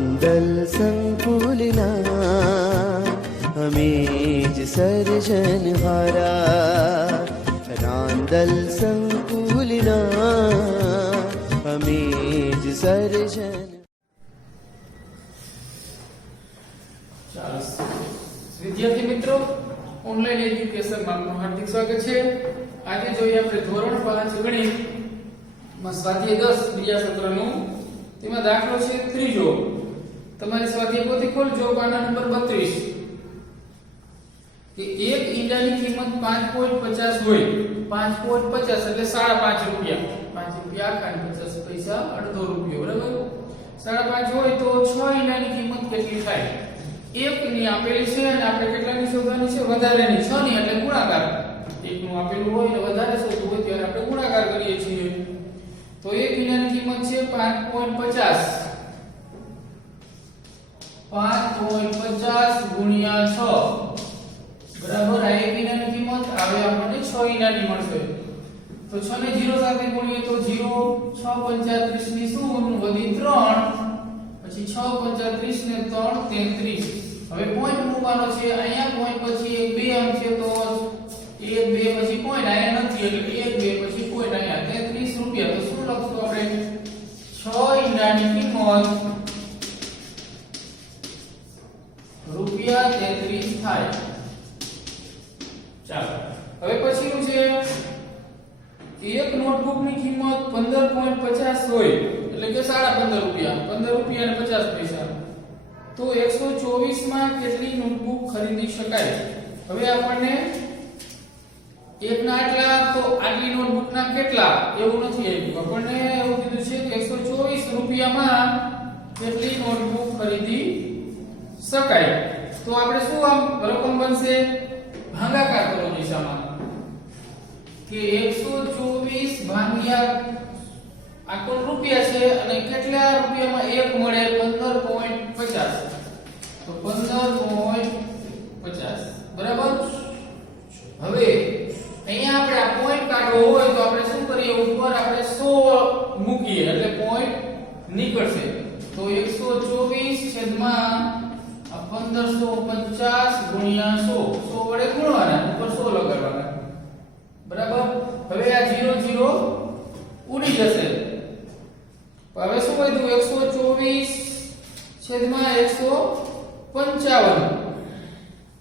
રાંદલ સંકુલના અમે જ સર્જનહારા, રાંદલ સંકુલના અમે જ સર્જન. વિદ્યાર્થી મિત્રો, ઓનલાઈન એજ્યુકેશનમાં આપનું હાર્દિક સ્વાગત છે. આજે જોઈએ આપણે ધોરણ 5 ગણિત માં સ્વાધ્યાય 10 બીજા સત્રનું. તેમાં દાખલો છે ત્રીજો. તમારી સ્વાધ્યાય પોથી ખોલજો, પાના નંબર 32. કે એક ઈંડાની કિંમત 5.50 હોય, 5.50 એટલે 5.5 રૂપિયા, 5 રૂપિયા આખા અને 50 પૈસા અડધો રૂપિયો, બરાબર. 5.5 હોય તો 6 ઈંડાની કિંમત કેટલી થાય? એક ની આપેલી છે અને આપણે કેટલાની શોધવાની છે? વધારેની. 6 ની એટલે ગુણાકાર. એક નું આપેલું હોય અને વધારે શોધવું હોય ત્યારે આપણે ગુણાકાર કરીએ છીએ. તો એક ઈંડાની કિંમત છે 5.50. 5.50 ગુણ્યા 6 બરાબર. આ એક ઈંડાની કિંમત આવે આપણને 6 ઈંડાની મળશે. તો 6 ને 0 સાથે ગુણીએ તો 0, 6 35 ની 0 વધી 3, પછી 6 35 ને 3 33. હવે પોઈન્ટ મૂકવાનો છે. અહીંયા પોઈન્ટ પછી એક 2 આમ છે તો 1 2 પછી પોઈન્ટ અહીંયા નથી એટલે 1 2 પછી પોઈન્ટ અહીંયા 33 રૂપિયા. તો શું લખશું આપણે? 6 ઈંડાની કિંમત રૂપિયા 33 થાય. ચાલો હવે પછીનું છે એક નોટબુક ની કિંમત 15.50 હોય એટલે કે 15.5 રૂપિયા, 15 રૂપિયા અને 50 પૈસા. તો 124 માં કેટલી નોટબુક ખરીદી શકાય? હવે આપણને એકના આટલા તો આટલી નોટબુક ના કેટલા એવું નથી આવ્યું. આપણને એવું કીધું છે કે 124 રૂપિયામાં કેટલી નોટબુક ખરીદી શકાય. તો આપણે શું આમ રકમ બનશે? ભાગાકાર કરો દિશામાં કે 124 ભાગ્યા આખો રૂપિયા છે અને કેટલા રૂપિયામાં એક મળે? 15.50. તો 15.50 બરાબર. હવે અહીંયા આપણે આ પોઈન્ટ કાઢવો હોય તો આપણે શું કરીએ? ઉપર આપણે 100 મૂકીએ એટલે પોઈન્ટ નીકળશે. તો 124 છેદમાં 1550 ગુણ્યા 100. 100 વડે ગુણવાના, ઉપર 100 લગાડવાના, બરાબર. હવે આ 0 0 ઉડી જશે. હવે શું વધ્યું? 124 છેદમાં 155.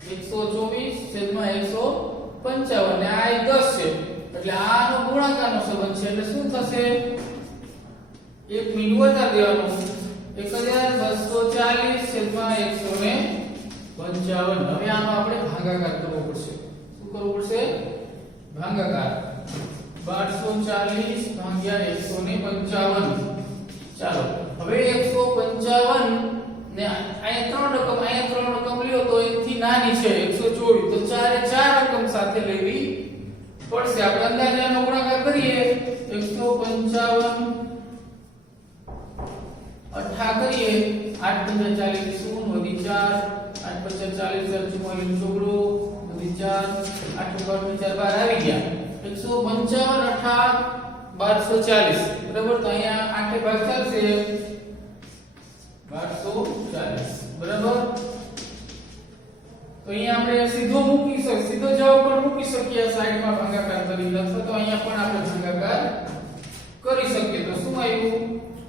124 છેદમાં 155 ને આ 10 છે એટલે આનો ગુણાકારનો સંબંધ છે એટલે શું થશે? એક મિનિટ વધારે દેવાનું. 1240 છેદમાં 155. હવે આનો આપણે ભાગાકાર કરવો પડશે. શું કરવું પડશે? ભાગાકાર. 1240 ભાગ્યા 155. ચાલો હવે 155 ને અહીંયા 3 રકમ લ્યો તો એથી નાની છે 124. તો ચારે ચાર રકમ સાથે લેવી પડશે. આપણે અંદાજાનો ગુણાકાર કરીએ 155 અઠા કરીએ 8 × 40 0 વધી 4, 8 × 40 44 છોકરો વધી 4, 8 × 4 12 આવી ગયા. 155 અઠા 1240 બરાબર. તો અહીંયા 8 ભાગ ચાલશે 1240 બરાબર. તો અહીંયા આપણે સીધો મૂકી શકીએ, સીધો જવાબ પણ મૂકી શકીએ સાઈડમાં ભાગાકાર કરી લખો તો અહીંયા પણ આપણે ભાગાકાર કરી શકીએ. તો શું આવ્યું?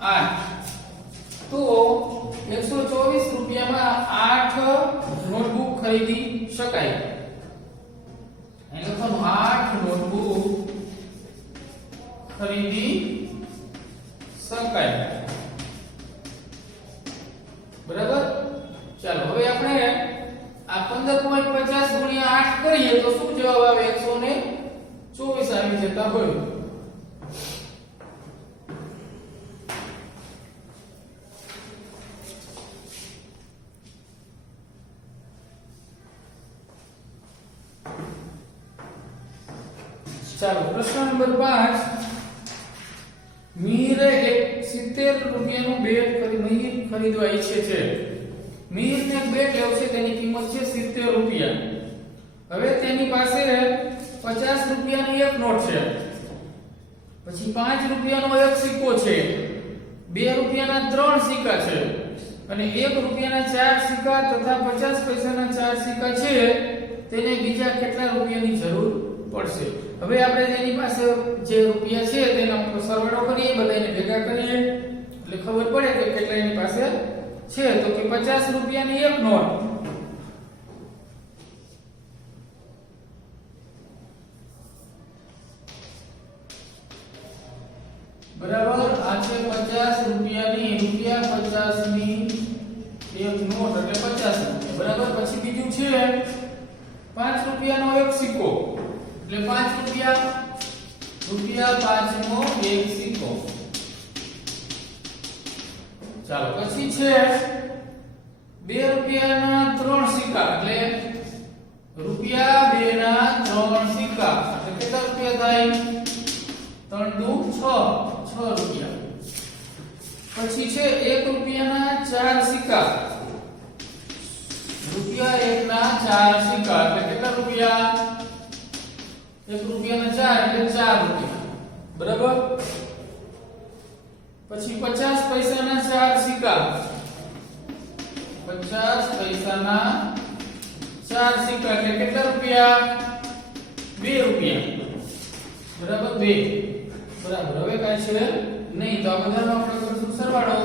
8. તો 124 રૂપિયામાં 8 નોટબુક ખરીદી શકાય. અહીં લખવાનું 8 નોટબુક ખરીદી શકાય, બરાબર. ચાલો હવે આપણે આ 15.50 ગુણ્યા 8 કરીએ તો શું જવાબ આવે? 124 આવી જતા હોય. ચાલો પ્રશ્ન નંબર 5. મિહિરે 70 રૂપિયાનું બેટ ખરીદવા ઈચ્છે છે. મિહિરને એક બેટ લેવું છે, તેની કિંમત છે 70 રૂપિયા. હવે તેની પાસે 50 રૂપિયાની એક નોટ છે, પછી 5 રૂપિયાનો એક સિક્કો છે, 2 રૂપિયાના 3 સિક્કા છે અને 1 રૂપિયાના 4 સિક્કા તથા 50 પૈસાના 4 સિક્કા છે તેને બીજા કેટલા રૂપિયાની જરૂર પડશે? હવે આપણે તેની પાસે જે રૂપિયા છે તેનો સરવાળો કરીએ, બધાને ભેગા કરીએ એટલે ખબર પડે કે કેટલા એની પાસે છે. તો કે 50 રૂપિયાની એક નોટ, બરાબર. આ છે 50 રૂપિયાની, રૂપિયા 50 ની એક નોટ એટલે 50 રૂપિયા, બરાબર. પછી બીજું છે 5 રૂપિયાનો એક સિક્કો એટલે 5 રૂપિયા, રૂપિયા 5 નો એક સિક્કો. ચાલો, પછી છે 2 રૂપિયાના 3 સિક્કા એટલે રૂપિયા 2 ના 3 સિક્કા એટલે કેટલા રૂપિયા થાય? 3 દુ 6 રૂપિયા. પછી છે 1 રૂપિયાના 4 સિક્કા, રૂપિયા 1 ના 4 સિક્કા એટલે કેટલા રૂપિયા? 1 રૂપિયાના 4 એટલે 4 રૂપિયા, બરાબર. પછી 50 પૈસાના 4 સિક્કા, 50 પૈસાના 4 સિક્કા એટલે કેટલા રૂપિયા? 2 રૂપિયા, બરાબર. 2, બરાબર. હવે કાઈ છે નહીં, તો આ બધાનો આપણે કરશું સરવાળો.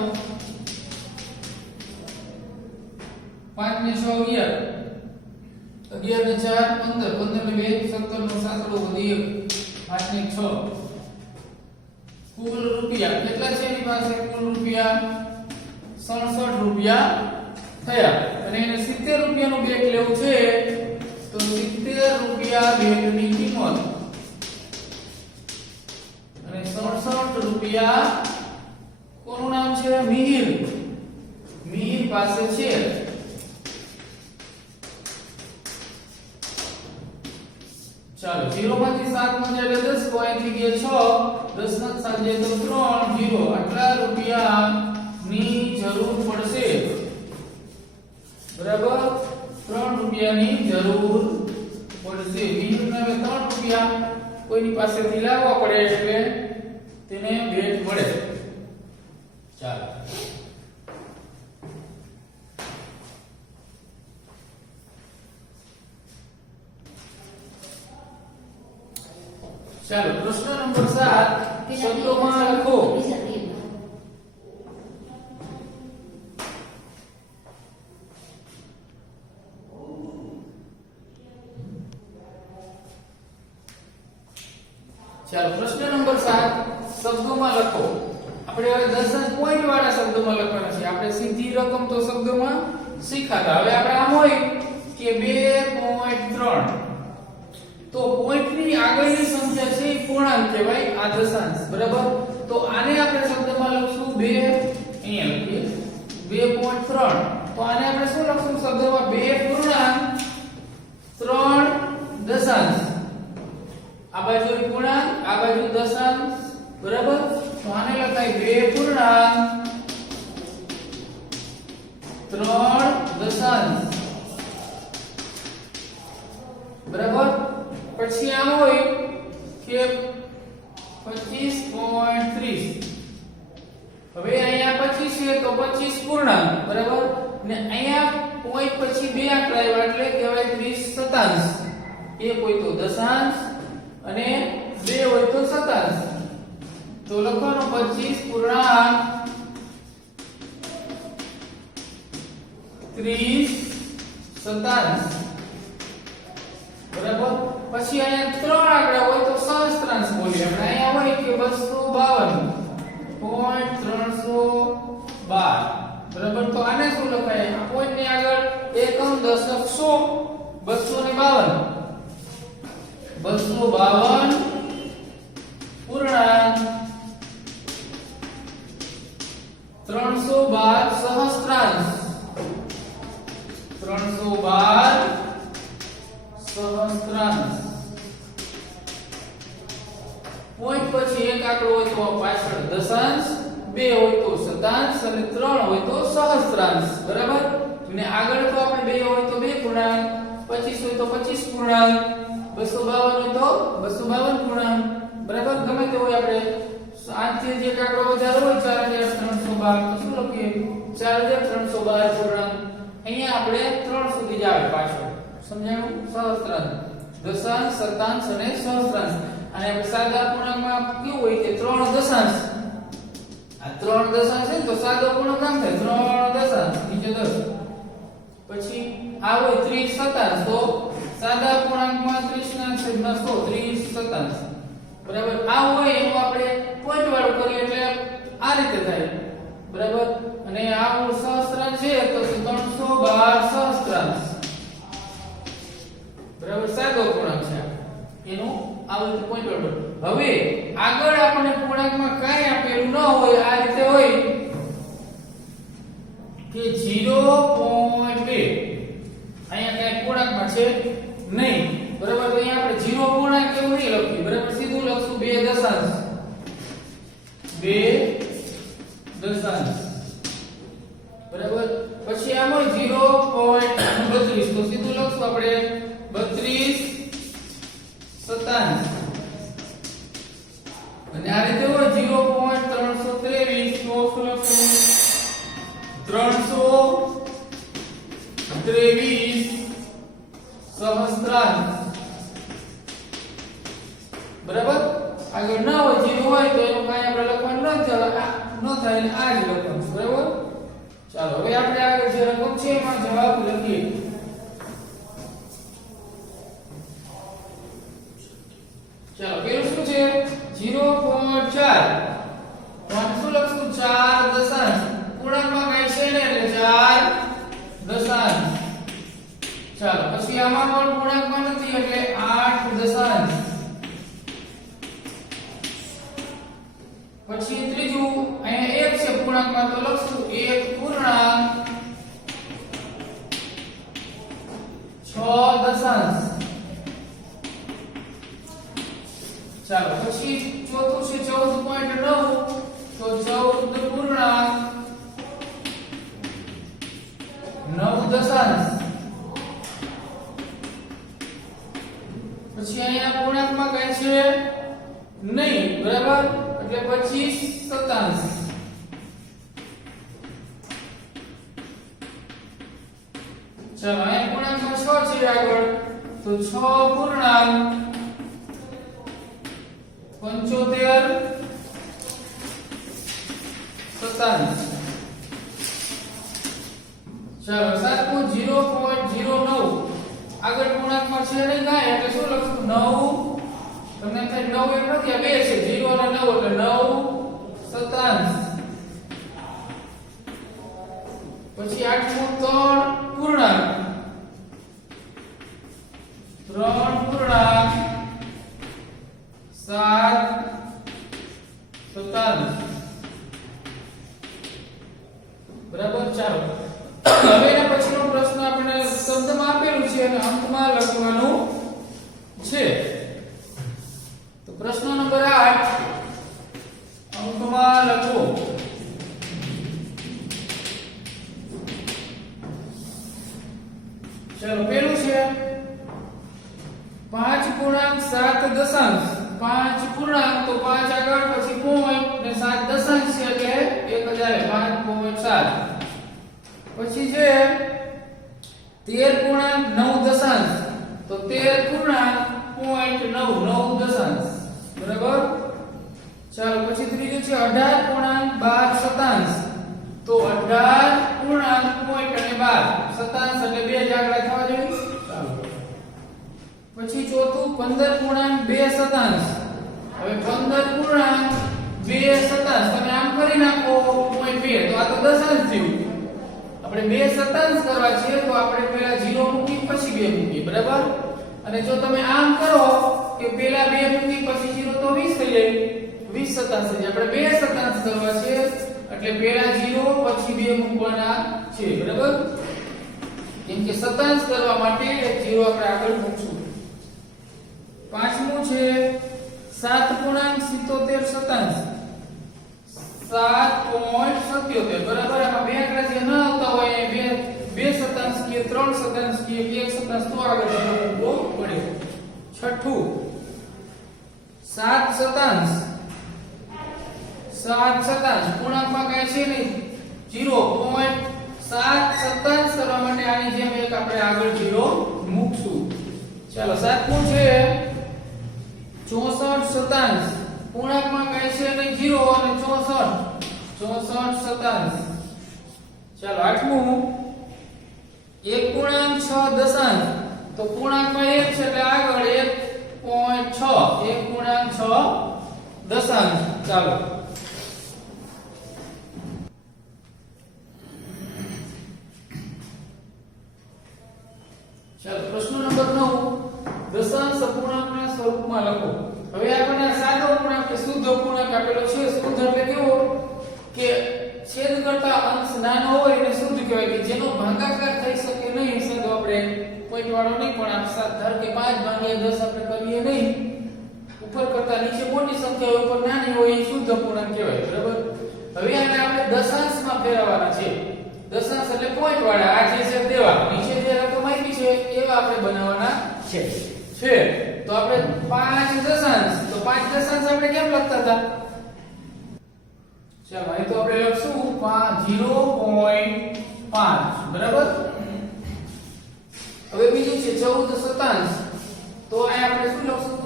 5 ને 6 11, 11 ને 4 15, 15 ને 2 17 નો સાતડો વધી 1, 8 ને 6. કુલ રૂપિયા કેટલા છે એની પાસે? કુલ રૂપિયા 67 રૂપિયા થયા. અને એને 70 રૂપિયાનું બેગ લેવું છે તો 70 રૂપિયા બેગની કિંમત અને 67 રૂપિયા કોનું નામ છે? મિહિર. મિહિર પાસે છે. ચાલો, 0 માંથી 7 માં જાય એટલે 10, કોઈ થી ગયા 6, 10 માં 7 જાય તો 3, 0. આટલા રૂપિયાની જરૂર પડશે, બરાબર. 3 રૂપિયાની જરૂર પડશે. મિહિરને 3 રૂપિયા કોઈની પાસેથી લાવવા પડે એટલે તેને ભેટ મળે. ચાલો, ચાલો પ્રશ્ન નંબર 7 શબ્દોમાં લખો. ચાલો, પ્રશ્ન નંબર 7 શબ્દોમાં લખો. આપણે હવે દશાંશ પોઈન્ટ વાળા શબ્દોમાં લખવાના છે. આપણે સીધી રકમ તો શબ્દોમાં શીખાતા. હવે આપણે આમ હોય કે 2.3 તો પોઈન્ટ ની આગળની સંખ્યા છે એ પૂર્ણાંક કહેવાય, આ દશાંશ, બરાબર. તો આને આપણે શબ્દમાં લખશું 2, અહીંયા લખીએ 2.3. તો આને આપણે શું લખશું શબ્દમાં? 2 પૂર્ણાંક 3 દશાંશ. આ બાજુ પૂર્ણાંક, આ બાજુ દશાંશ, બરાબર. તો આને લખાય 2 પૂર્ણાંક 3 દશાંશ, બરાબર. પછી આમ હોય કે 25.30. હવે અહીંયા 25 છે તો 25 પૂર્ણાંક, બરાબર. ને અહીંયા પોઈન્ટ પછી બે આંકડા આવ્યા એટલે કહેવાય 30 શતાંશ. એક હોય તો દશાંશ અને 2 હોય તો શતાંશ. તો લખવાનું 25 પૂર્ણાંક 30 શતાંશ, બરાબર. પછી અહીંયા 3 આંકડા હોય તો સહસ્ત્રાંશ બોલીએ આપણે. અહીંયા હોય કે 252.312, બરાબર. તો આને શું લખાય? આ પોઈન્ટ ની આગળ એકમ દશક 252 પૂર્ણાંક 312 સહસ્ત્રાંશ, 312 સહસ્ત્રાંશ. પોઈન્ટ પછી એક આંકડો હોય તો પાછળ દશાંશ, 2 હોય તો શતાંશ અને 3 હોય તો સહસ્ત્રાંશ, બરાબર. અને આગળ તો આપણે 2 હોય તો 2 પૂર્ણાંક, 25 હોય તો 25 પૂર્ણાંક, 252 હોય તો 252 પૂર્ણાંક, બરાબર. ગમે તે હોય આપણે 8 થી જે આંકડો વધારે હોય 4312 તો શું લખીએ? 4 4312 પૂર્ણાંક અહીંયા આપણે 3 સુધી જ આવે પાછળ સમજાયું સહસ્ત્રાંશ દશાંશ શતાંશ અને સહસ્ત્રાંશ અને આપણે સાદા પૂર્ણાંકમાં કેવું હોય કે 3 દશાંશ આ 3 દશાંશ છે તો સાદો પૂર્ણાંક નામ થાય 3 દશાંશ નીચે 10 પછી આ હોય 30 શતાંશ તો સાદા પૂર્ણાંકમાં 30 ના છેદમાં 100 30 શતાંશ બરાબર આ હોય એનું આપણે પોઈન્ટ વાળું કરીએ એટલે આ રીતે થાય બરાબર અને આ સહસ્ત્રાંશ છે તો 312 સહસ્ત્રાંશ બરાબર સાદો પૂર્ણાંક છે એનું આ રીતે પોઈન્ટ વાળું હવે આગળ આપણે પૂર્ણાંકમાં કાંઈ આપેલું ન હોય આ રીતે હોય કે 0.2 અહીંયા કાંઈ પૂર્ણાંકમાં છે નહીં બરાબર તો અહીંયા આપણે 0 પૂર્ણાંક એવું નહીં લખીએ બરાબર સીધું લખશું 2 દશાંશ 2 દશાંશ બરાબર પછી આમ હોય 0.32 તો સીધું લખશું આપણે 32 શતાંશ અને આ રીતે હોય 0.323 તો શું લખશું 323 સહસ્ત્રાંશ બરાબર આગળ ના હોય 0 હોય તો એનું કાંઈ આપણે લખવાનું ન થાય ને આ જ લખવાનું બરાબર ચાલો હવે આપણે આગળ જે રકમ છે એમાં જવાબ લખીએ ચાલો પેલું શું છે 0.4 શું લખશું 4 દશાંશ પૂર્ણાંકમાં કાંઈ છે ને એટલે 4 દશાંશ ચાલો પછી આમાં પણ પૂર્ણાંકમાં નથી એટલે 8 દશાંશ પછી ત્રીજું અહીંયા 1 છે પૂર્ણાંકમાં તો લખશું 1 પૂર્ણાંક 6 દશાંશ ચાલો પછી ચોથું છે 14.9 તો 14 પૂર્ણાંક 9 દશાંશ પછી અહીંયા પૂર્ણાંકમાં કઈ છે નહીં બરાબર એટલે 25 શતાંશ ચાલો અહીંયા પૂર્ણાંકમાં 6 છે આગળ તો 6 પૂર્ણાંક 75 શતાંશ ચાલો સાતમું 0.09 આગળ પૂર્ણાંકમાં છે નહીં કાંઈ એટલે શું લખશું 9 તમને થાય 9 એમ નથી આ બે છે 0 અને 9 એટલે 9 શતાંશ પછી આઠમું 3 પૂર્ણાંક 7 શતાંશ બરાબર ચાલો હવે એના પછીનો પ્રશ્ન આપણે શબ્દમાં આપેલું છે અને અંકમાં લખવાનું છે તો પ્રશ્ન નંબર 8 અંકમાં લખો ચાલો પેલું છે 5 પૂર્ણાંક 7 દશાંશ 5 પૂર્ણાંક તો 5 આગળ પછી પોઈન્ટ ને 7 દશાંશ છે એટલે 1000 5.7 પછી છે 13 પૂર્ણાંક 9 દશાંશ તો 13 પૂર્ણાંક 0.9 દશાંશ બરાબર ચાલો પછી ત્રીજું છે 18 પૂર્ણાંક 12 શતાંશ તો 18 પૂર્ણાંક પોઈન્ટ અને 12 શતાંશ એટલે બે જ આંકડા થવા જોઈએ ચાલો પછી ચોથું 15 પૂર્ણાંક 2 શતાંશ હવે 15 પૂર્ણાંક 2 શતાંશ તમે આમ કરી નાખો 0.2 તો આ તો દશાંશ થયું આપણે 2 શતાંશ કરવા છે તો આપણે પહેલા 0 મૂકી પછી 2 મૂકી બરાબર અને જો તમે આમ કરો કે પહેલા 2 મૂકી પછી 0 તો 20 થઈ જાય 20 શતાંશ થઈ જાય આપણે 2 શતાંશ કરવા છે એટલે પહેલા 0 પછી 2 મૂકવાના છે બરાબર કેમ કે શતાંશ કરવા માટે 0 આપણે આગળ મૂકશું પાંચમું છે 7 પૂર્ણાંક 77 શતાંશ 7.77 બરાબર આમાં બે આંકડા જે ન આવતા હોય બે શતાંશ કે 3 શતાંશ કે 1 શતાંશ તો આગળ મૂકવો પડે છઠ્ઠું 7 શતાંશ પૂર્ણાંકમાં કાંઈ છે નહીં 0.7 કરવા માટે આની જેમ એક આપણે આગળ 0 મૂકશું. ચાલો સાતમું છે 64 પૂર્ણાંકમાં કઈ છે નહીં 0 અને 64. ચાલો આઠમું 1.6 તો પૂર્ણાંકમાં 1 છે એટલે આગળ 1.6 દશાંશ. ચાલો પ્રશ્ન નંબર 9 દશાંશ અપૂર્ણાંકના સ્વરૂપમાં લખો. હવે આપણને સાદો પૂર્ણાંક કે શુદ્ધ અપૂર્ણાંક આપેલો છે. શુદ્ધ એટલે કેવો કે છેદ કરતા અંશ નાનો હોય એને શુદ્ધ કહેવાય, કે જેનો ભાગાકાર થઈ શકે નહીં. સાદો આપણે પોઈન્ટ વાળો નહીં, પણ આ ધારો કે 5/10 આપણે કરીએ નહીં, ઉપર કરતા નીચે મોટી સંખ્યા ઉપર નાની હોય એ શુદ્ધ અપૂર્ણાંક કહેવાય. બરાબર. હવે આને આપણે દશાંશમાં ફેરવવાના છે. દશાંશ એટલે પોઈન્ટ વાળા, આ જે છે દેવા નીચે જે રકમ આપી છે એવા આપણે બનાવવાના છે. તો આપણે 5 દશાંશ, તો 5 દશાંશ આપણે કેમ લખતા હતા? ચાલો અહીં તો આપણે લખશું 0.5. બરાબર. હવે બીજું છે 14 શતાંશ, તો અહીં આપણે શું લખશું?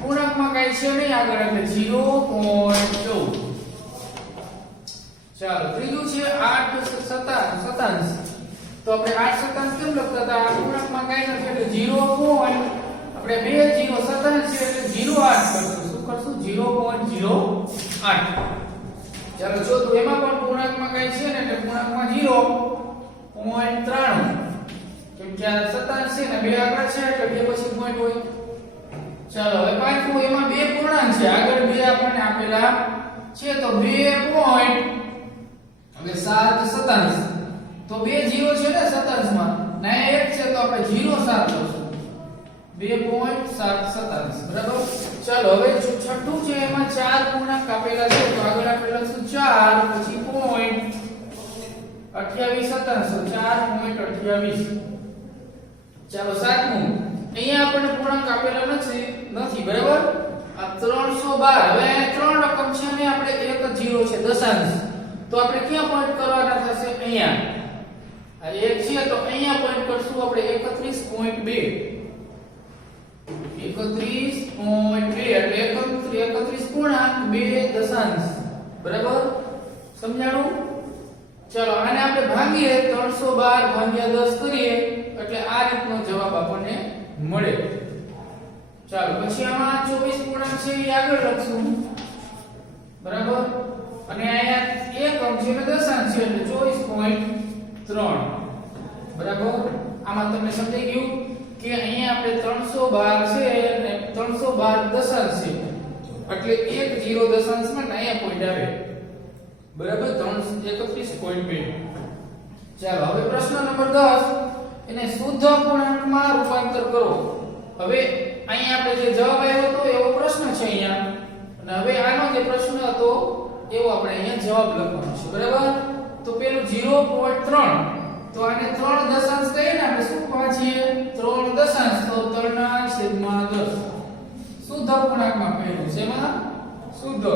પૂર્ણાંકમાં કઈ છે નહીં આગળ એટલે 0.14. ચાલો ત્રીજું છે 8 શતાંશ, તો આપણે 8 શતાંશ કેમ લખતા હતા? પૂર્ણાંકમાં કઈ નથી એટલે 0. આપણે 2 0 શતાંશ છે એટલે 0.8 કરશું. શું કરશું? 0.08. ચાલો જો તો એમાં પણ પૂર્ણાંકમાં કઈ છે ને એટલે પૂર્ણાંકમાં 0.93, કેમ કે આ શતાંશ છે ને બે આંકડા છે એટલે બે પછી પોઈન્ટ હોય. ચાલો હવે પાંચમું, એમાં બે પૂર્ણાંક છે, આગળ બે આપણને આપેલા છે તો 2.7 શતાંશ, તો બે 0 છે ને શતાંશમાં, ના એક છે તો આપણે 0.7 લખશું. 2.7 શતાંશ. બરાબર. ચાલો હવે છઠ્ઠું છે, એમાં ચાર પૂર્ણાંક આપેલા છે તો આગળ આપણે લખશું 4 પછી પોઈન્ટ 28 શતાંશ, 4.28. ચાલો સાતમું, અહીંયા આપણને પૂર્ણાંક આપેલા નથી. બરાબર. આ 312, હવે ત્રણ રકમ છે અને આપણે એક જ 0 છે દશાંશ, તો આપણે ક્યાં પોઈન્ટ કરવાના થશે? અહીંયા. આ એક છે તો અહીંયા પોઈન્ટ કરશું આપણે 31.2. 31.2 એટલે 31 પૂર્ણાંક 2 દશાંશ. બરાબર. સમજાણું? ચાલો આને આપણે ભાંગીએ 312 / 10 કરીએ એટલે આ રીતનો જવાબ આપણને મળે. ચાલો પછી આમાં 24 પૂર્ણાંક છે એ આગળ લખશું. બરાબર. અને અહીંયા એક અંક છે એટલે દશાંશ છે એટલે 24.3. બરાબર. આમાં તમને સમજાઈ ગયું કે અહીંયા આપણે 312 છે અને 312 દશાંશ છે એટલે એક 0 દશાંશમાં અહીંયા પોઈન્ટ આવે. બરાબર. 31.2. ચાલો હવે પ્રશ્ન નંબર 10, એને શુદ્ધ અપૂર્ણાંકમાં રૂપાંતર કરો. હવે અહીંયા આપણે જે જવાબ આવ્યો હતો એવો પ્રશ્ન છે અહીંયા, અને હવે આનો જે પ્રશ્ન હતો એવો આપણે અહીંયા જવાબ લખવાનો છે. બરાબર. તો પેલું 0.3, તો આને 3 દશાંશ કહીએ ને આપણે શું પાછીએ? 3 દશાંશ, તો 3/10 શુદ્ધ અપૂર્ણાંકમાં કહેવું છે. એમાં શુદ્ધ.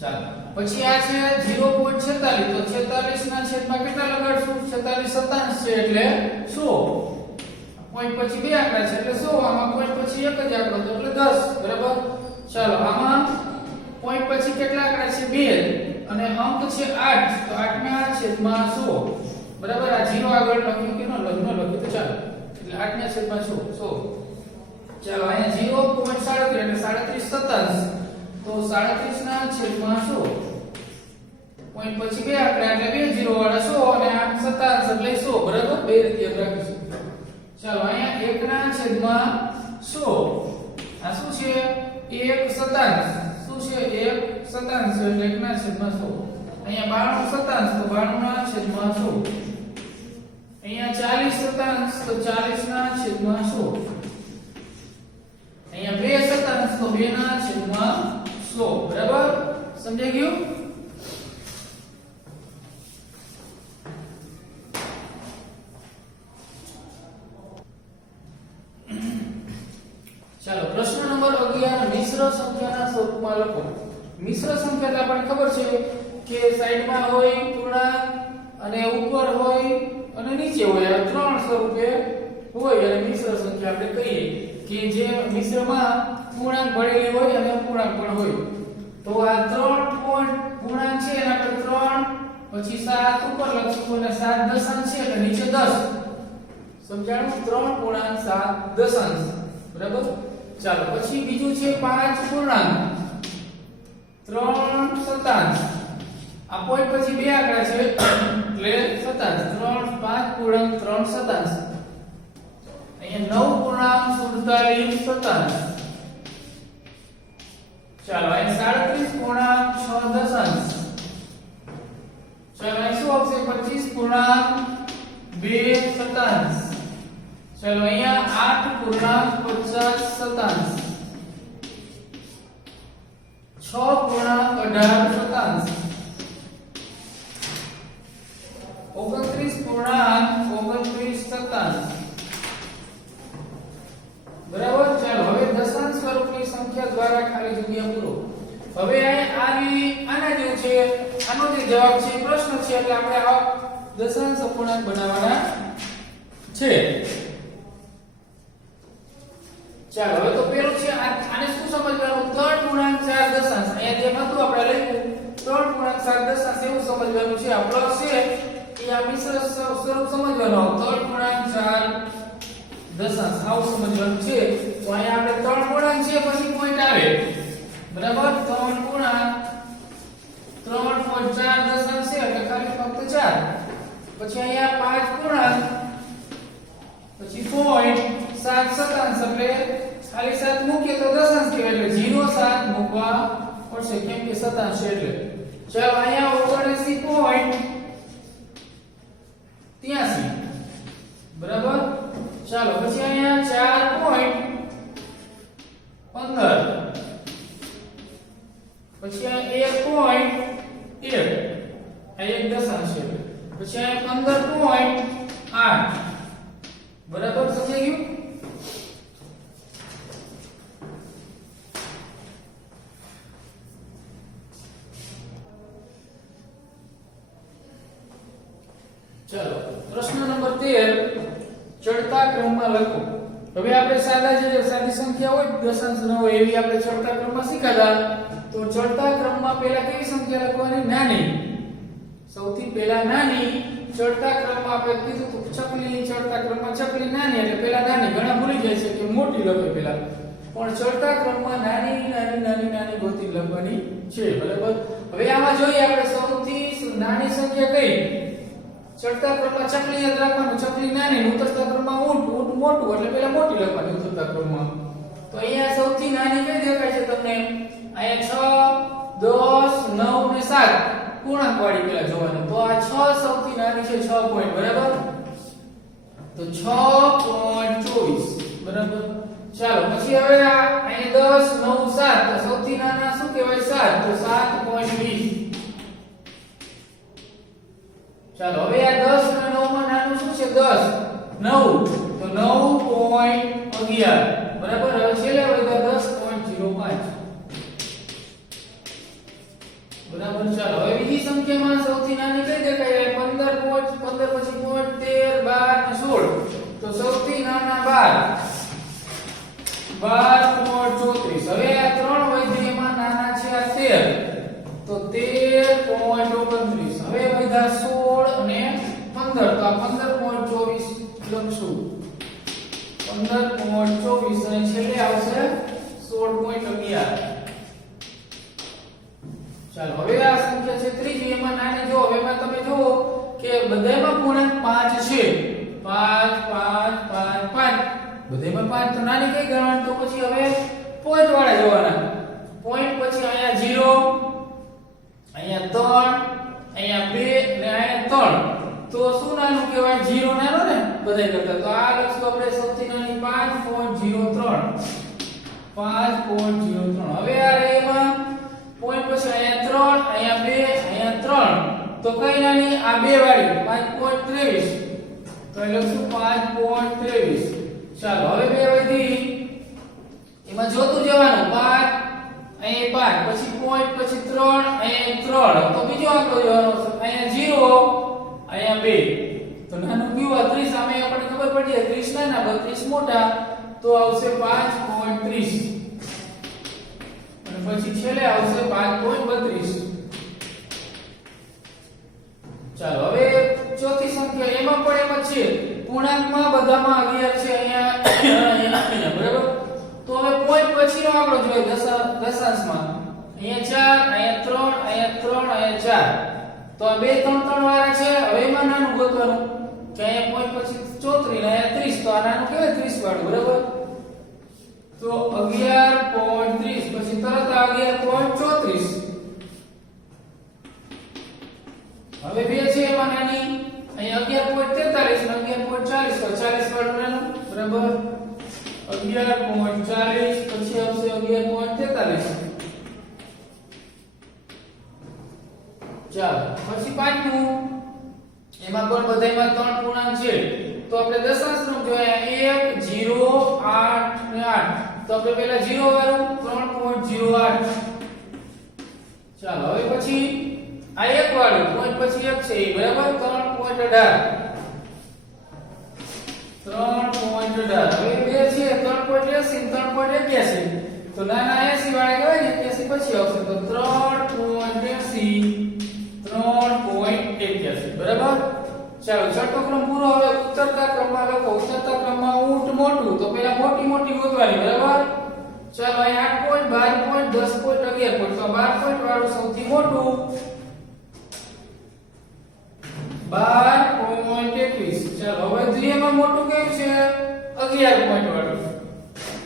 ચાલો પછી આ છે 0.46, તો 46 ના છેદમાં કેટલા લગાડશું? 46 શતાંશ છે એટલે 100. પોઈન્ટ પછી બે આંકડા છે એટલે 100, આમાં પોઈન્ટ પછી એક જ આંકડો તો એટલે 10. બરાબર. ચાલો આમાં પોઈન્ટ પછી કેટલા આંકડા છે? 2 અને અંક છે 8, તો 8 ના છેદમાં 100. બરાબર. આ 0 આગળ લખ્યું કે ન લખ્યું તો ચાલો, એટલે 8 ના છેદમાં 100. ચાલો અહીંયા 0.37 એટલે 37 શતાંશ, તો 37 ના છેદમાં 100. પોઈન્ટ પછી બે આંકડા એટલે બે 0 વાળા 100 અને 8 શતાંશ એટલે 100. બરાબર. બે રીતે યાદ રાખીશું. ચાલો અહીંયા 1 ના છેદમાં 100, આ શું છે? 1 શતાંશ. શું છે? 1 શતાંશ એટલે 1 ના છેદમાં 100. અહીંયા 92 શતાંશ, તો 92 ના છેદમાં 100. અહીંયા 40 શતાંશ, તો 40 ના છેદમાં 100. અહીંયા 2 શતાંશ, તો 2 ના છેદમાં 100. બરાબર. સમજાઈ ગયું? ચાલો પ્રશ્ન નંબર 11, મિશ્ર સંખ્યાના સ્વરૂપમાં લખો. મિશ્ર સંખ્યા એટલે આપણને ખબર છે કે સાઈડમાં હોય પૂર્ણાંક અને ઉપર હોય અને નીચે હોય, આ ત્રણ સ્વરૂપે હોય. અને મિશ્ર સંખ્યા આપણે કહીએ કે જે મિશ્રમાં પૂર્ણાંક ભળેલી હોય અને અપૂર્ણાંક પણ હોય. તો આ 3 પૂર્ણાંક છે એના પર 3 પછી 7 ઉપર લખશું અને 7 દશાંશ છે એટલે નીચે 10. સમજાણું? 3 પૂર્ણાંક 7 દશાંશ. બરાબર. ચાલો પછી બીજું છે 5 પૂર્ણાંક 3 શતાંશ. આ પોઈન્ટ પછી બે આંકડા છે એટલે શતાંશ. 3 5 પૂર્ણાંક 3 શતાંશ. અહીંયા 9 પૂર્ણાંક 47 શતાંશ. ચાલો અહીં 37 પૂર્ણાંક 6 દશાંશ. ચાલો અહીં શું આવશે? 25 પૂર્ણાંક 2 શતાંશ. ચાલો અહીંયા 8 પૂર્ણાંક 50 શતાંશ. 6 પૂર્ણાંક 18 શતાંશ. 29 પૂર્ણાંક 29 શતાંશ. બરાબર. ચાલો હવે દશાંશ સ્વરૂપની સંખ્યા દ્વારા ખાલી જગ્યા પૂરો. હવે આના જેવું છે, આનો જે જવાબ છે પ્રશ્ન છે એટલે આપણે આ દશાંશ અપૂર્ણાંક બનાવવાના છે. ચાલો હવે તો પેલું છે આને શું સમજવાનું? 3 પૂર્ણાંક 4 દશાંશ. અહીંયા જે હતું આપણે લખ્યું 3 પૂર્ણાંક 7 દશાંશ એવું સમજવાનું છે. આ પ્લસ છે એ આ મિશ્ર સ્વરૂપ સમજવાનું. 3 પૂર્ણાંક 4 દશાંશ આવું સમજવાનું છે. તો અહીંયા આપણે 3 પૂર્ણાંક છે પછી પોઈન્ટ આવે. બરાબર. 3 પૂર્ણાંક 3.4 દશાંશ છે એટલે ખાલી ફક્ત 4. પછી અહીંયા 5 પૂર્ણાંક પછી પોઈન્ટ 7 શતાંશ એટલે ખાલી 7 મૂકીએ તો દશાંશ કહેવાય એટલે 0 7 મૂકવા પડશે કેમ કે શતાંશ છે એટલે. ચાલો અહીંયા 79.83. બરાબર. ચાલો પછી અહીંયા 4.15. પછી આ 1.1 આ એક દશાંશ છે. પછી આ 15.8. બરાબર. સમજાઈ ગયું? ચાલો પ્રશ્ન નંબર 13 ચડતા ક્રમમાં લખો. હવે આપણે સાદી સંખ્યા હોય દશાંશ ન હોય એવી આપણે ચડતા ક્રમમાં શીખ્યા. તો ચડતા ક્રમમાં પહેલા કેવી સંખ્યા લખવાની? નાની. સૌથી પહેલા નાની. ચડતા ક્રમમાં આપણે કીધું તો ચકલી, ચડતા ક્રમમાં ચકલી નાની એટલે પહેલા નાની. ઘણા ભૂલી જાય છે કે મોટી લખે પહેલા, પણ ચડતા ક્રમમાં નાની નાની નાની નાની ગોતી લખવાની છે. બરાબર. હવે આમાં જોઈએ આપણે સૌથી નાની સંખ્યા કઈ? ચડતા ક્રમમાં ચકલી યાદ રાખવાનું, ચકલી નાની. ઉતરતા ક્રમમાં ઊંટ, ઊંટ મોટું એટલે પહેલા મોટી લખવાની ઉતરતા ક્રમમાં. તો અહીંયા સૌથી નાની કઈ દેખાય છે તમને? અહીંયા 6 10 9 ને 7 પૂર્ણાંક વાળી પેલા જોવાનું. તો આ 6 સૌથી નાની છે 6 પોઈન્ટ. બરાબર. તો 6.24. બરાબર. ચાલો પછી હવે અહીંયા 10 9 7 તો સૌથી નાના શું કહેવાય? 7 તો 7.20. ચાલો હવે આ 10 અને 9 માં નાનું શું છે? 10 9 તો 9.11. બરાબર. હવે છેલ્લે વધ્યા 10.05. બરાબર. ચાલો હવે બીજી સંખ્યામાં સૌથી નાની કઈ દેખાય? 15 પછી પોઈન્ટ 13 12 અને 16 તો સૌથી નાના 12.34. હવે આ ત્રણ વૈદ્યમાં નાના છે આ 13 તો 13.29. હવે વધ્યા 16 અને 15 તો આ 15.24 લખશું. 15.24 અને છેલ્લે આવશે 16.11. ચાલો હવે આ સંખ્યા છે ત્રીજી. એમાં નાની જો હવે એમાં તમે જુઓ કે બધામાં પૂર્ણાંક 5 છે. 5 5 5 5 બધામાં 5 તો નાની કઈ ગણવાની? તો પછી હવે પોઈન્ટ વાળા જવાના. પોઈન્ટ પછી અહીંયા 0 અહીંયા 3 અહીંયા 2 અને અહીંયા 3 તો શું નાનું કહેવાય? 0 નાનો ને બધાય કરતા. તો આ લખશું આપણે સૌથી નાની 5.03. 5.03. હવે આ એમાં પોઈન્ટ પછી અહીંયા 3 અહીંયા 2 અહીંયા 3 તો કઈ નાની? આ બે વાળી 5.23. તો એ લખશું 5.23. ચાલો હવે બે વધી એમાં જોતું જવાનું. 5 અહીંયા 5 પછી પોઈન્ટ પછી 3 અહીંયા 3 તો બીજો આંકડો જોવાનો છે અહીંયા 0 અહીંયા 2 તો નાનું કયું આ 30 સામે આપણને ખબર પડી જાય 30 નાના 32 મોટા તો આવશે 5.30 અને પછી છેલ્લે આવશે 5.32 ચાલો હવે ચોથી સંખ્યા એમાં પણ એમ જ છે પૂર્ણાંકમાં બધામાં 11 છે અહીંયા બરાબર તો હવે પોઈન્ટ પછીનો આંકડો જોઈએ દશાંશમાં અહીંયા 4 અહીંયા 3 અહીંયા 3 અહીંયા 4 તો આ 2 3 3 વાળા છે હવે એમાં નાનું ગોતવાનું કે અહીંયા પોઈન્ટ પછી 34 ને અહીંયા 30 તો આ નાનું કહેવાય 30 વાળું બરાબર તો 11.30 પછી તરત આ 11.34 હવે બે છે એમાં નાની અહીંયા 11.43 ને 11.40 તો 40 વાળું નાનું બરાબર 11.40 પછી આવશે 11.43 ચાલો પછી પાંચમું એમાં પણ બધાયમાં ત્રણ પૂર્ણાંક છે તો આપણે દશાંશ રૂપ જોયા 1 0 8 ને 8 તો આપણે પહેલા 0 વાળું 3.08 ચાલો હવે પછી આ એક વાળું પોઈન્ટ પછી એક છે બરાબર 3.18 હવે બે છે 3.80 3.81 તો નાના 80 વાળા કહેવાય ને 81 પછી આવશે તો 3.80 3.81 બરાબર ચાલો છઠ્ઠો ક્રમ પૂરો હવે ઉતરતા ક્રમમાં લખો ઉતરતા ક્રમમાં ઊંટ મોટું તો પહેલા મોટી મોટી ગોતવાની બરાબર ચાલો અહીં 8 પોઈન્ટ 12 પોઈન્ટ 10 પોઈન્ટ 11 પોઈન્ટ તો 12 પોઈન્ટ વાળું સૌથી મોટું 12.21 ચાલો હવે દ્વિયમાં મોટું કયું છે 11 પોઈન્ટ વાળું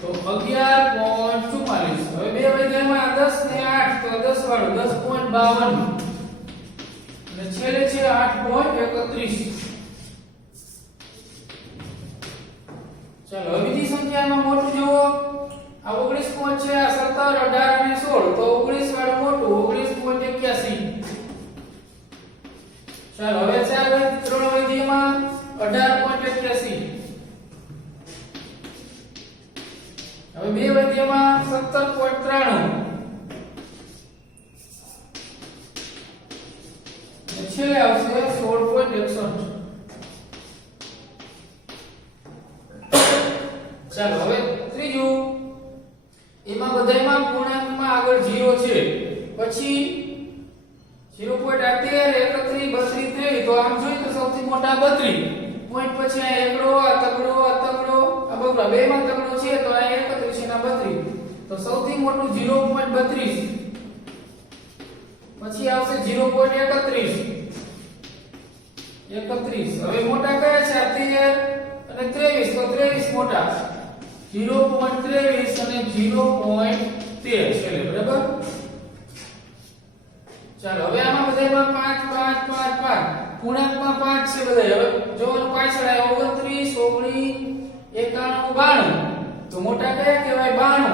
તો 11.44 હવે બે વૈદ્યમાં 10 ને 8 તો 10 વાળું 10.52 અને છેલ્લે છે 8.31 ચાલો હવે બીજી સંખ્યામાં મોટું જુઓ આ 19 પોઈન્ટ છે આ 17 18 અને 16 તો 19 વાળું મોટું 19.81 ચાલો હવે ત્રણ વૈદ્યમાં 18.81 હવે બે વૈદ્યમાં 17.93 છેલ્લે આવશે 16.61 ચાલો હવે ત્રીજું એમાં બધાયમાં પૂર્ણાંકમાં આગળ 0 છે પછી 0.18 31 32 તો આમ જોઈએ તો સૌથી મોટા 32 પોઈન્ટ પછી આ એકડો આ તગડો આ બગડા બે માં તગડો છે તો આ 31 ના 32 તો સૌથી મોટું 0.32 પછી આવશે 0.31 હવે મોટા કયા છે 13 અને 23 તો 23 મોટા 0.23 અને 0.13 છે બરાબર ચાલો હવે આમાં બધાયમાં 5 5 5 5 પૂર્ણાંકમાં 5 છે બધાય હવે જોવાનું પાછળ 29 19 91 92 તો મોટા કયા કહેવાય 92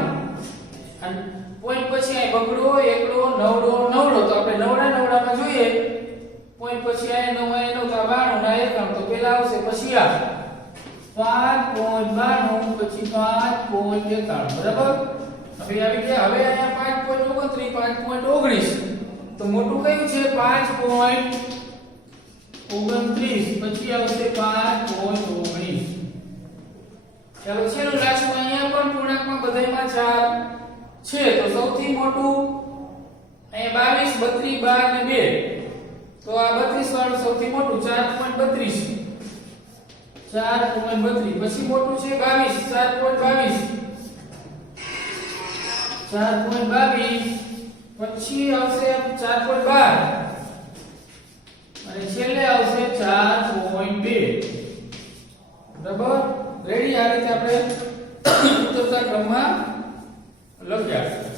અને પોઈન્ટ પછી આ બગડો એકડો નવડો તો આપણે નવડામાં જોઈએ પોઈન્ટ પછી આ 9 તો 92 ના 91 તો પહેલા આવશે પછી આ 5.92 પછી 5.91 બરાબર હવે આવી ગયા હવે અહીંયા 5.29 5.19 તો મોટું કયું છે 5.29 પછી આવશે 5.19 ચાલો છેલ્લું લાસ્ટ અહીંયા પણ પૂર્ણાંકમાં બધાયમાં 4 છે તો સૌથી મોટું અહીંયા 22 32 12 ને 2 તો આ 32 વાળું સૌથી મોટું 4.32 પછી મોટું છે 22 4.22 પછી આવશે 4.12 અને છેલ્લે આવશે 4.2 બરાબર રેડી આ રીતે આપણે ઉતરતા ક્રમમાં લખ્યા